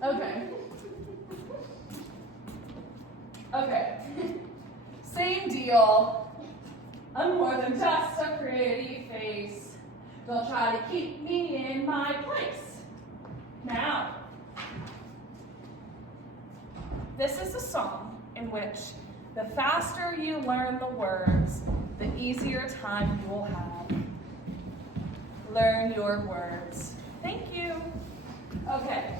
try. Okay. Okay. Same deal. I'm more than just a pretty face. Don't try to keep me in my place. Now, this is a song in which the faster you learn the words, the easier time you will have. Learn your words. Thank you. Okay.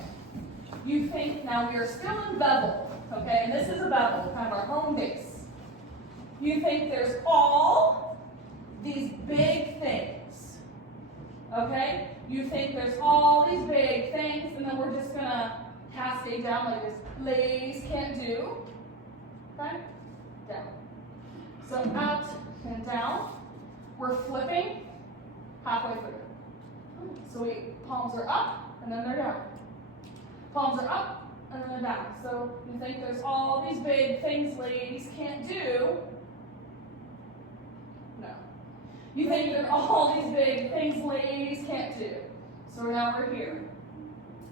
You think, now we are still in Bevel, okay? And this is a Bevel, kind of our home base. You think there's all these big things, okay? You think there's all these big things, and then we're just gonna cascade down like this. Ladies can't do, okay? Down. So out and down. We're flipping halfway through. So palms are up, and then they're down. Palms are up, and then they're down. So you think there's all these big things ladies can't do. No. You think there's all these big things ladies can't do. So now we're here.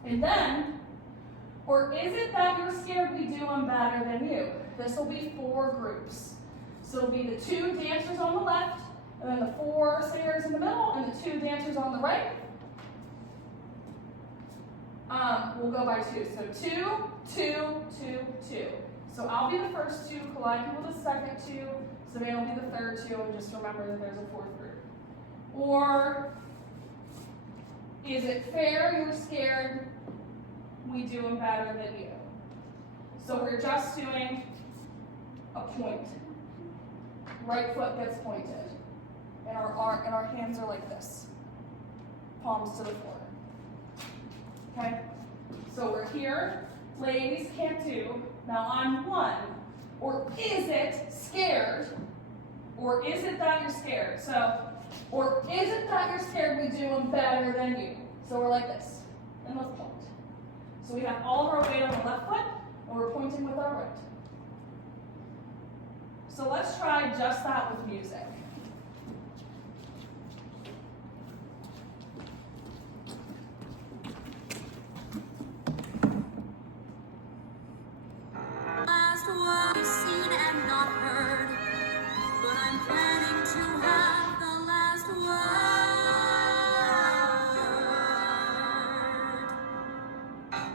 And then, or is it that you're scared we do them better than you? This will be 4 groups. So it'll be the 2 dancers on the left, and then the 4 singers in the middle, and the 2 dancers on the right. We'll go by 2. So 2, 2, 2, 2. So I'll be the first 2, Calliope will be the second 2, Savannah will be the third 2, and just remember that there's a 4th group. Or is it fair you're scared we do them better than you? So we're just doing a point. Right foot gets pointed. And our hands are like this. Palms to the floor. Okay? So we're here. Ladies can't do. Now I'm 1. Or is it scared? Or is it that you're scared? So, or is it that you're scared we do them better than you? So we're like this. And let's point. So we have all of our weight on the left foot, and we're pointing with our right. So let's try just that with music. Last word seen and not heard, but I'm planning to have the last word.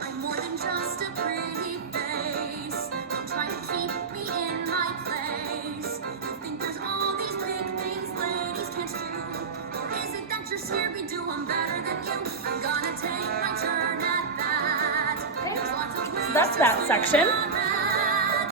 I'm more than just a pretty face. Don't try to keep me in my place. You think there's all these big things ladies can't do, or is it that you're scared we do them better than you? I'm gonna take my turn at that. There's lots of ways That's that to section. skin